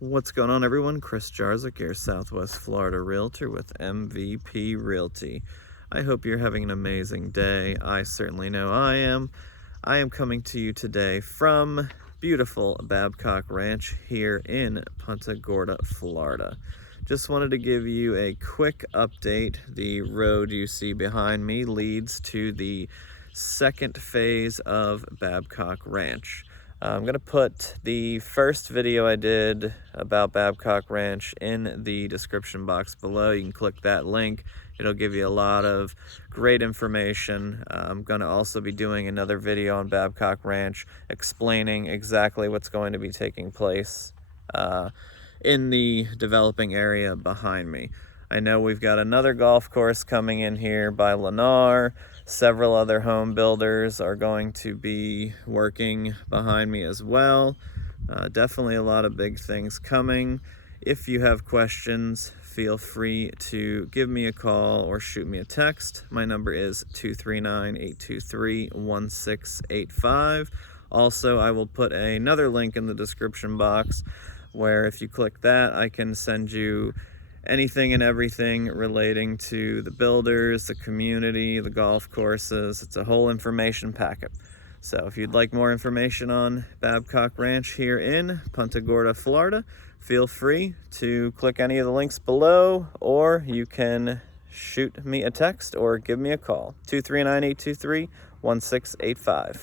What's going on, everyone? Chris Jarzyk, your Southwest Florida Realtor with MVP Realty. I hope you're having an amazing day. I certainly know I am. I am coming to you today from beautiful Babcock Ranch here in Punta Gorda, Florida. Just wanted to give you a quick update. The road you see behind me leads to the second phase of Babcock Ranch. I'm going to put the first video I did about Babcock Ranch in the description box below. You can click that link. It'll give you a lot of great information. I'm going to also be doing another video on Babcock Ranch explaining exactly what's going to be taking place in the developing area behind me. I know we've got another golf course coming in here by Lennar. Several other home builders are going to be working behind me as well. Definitely a lot of big things coming. If you have questions, feel free to give me a call or shoot me a text. My number is 239-823-1685. Also, I will put another link in the description box where if you click that, I can send you anything and everything relating to the builders, the community, the golf courses. It's a whole information packet. So if you'd like more information on Babcock Ranch here in Punta Gorda, Florida, feel free to click any of the links below, or you can shoot me a text or give me a call. 239-823-1685.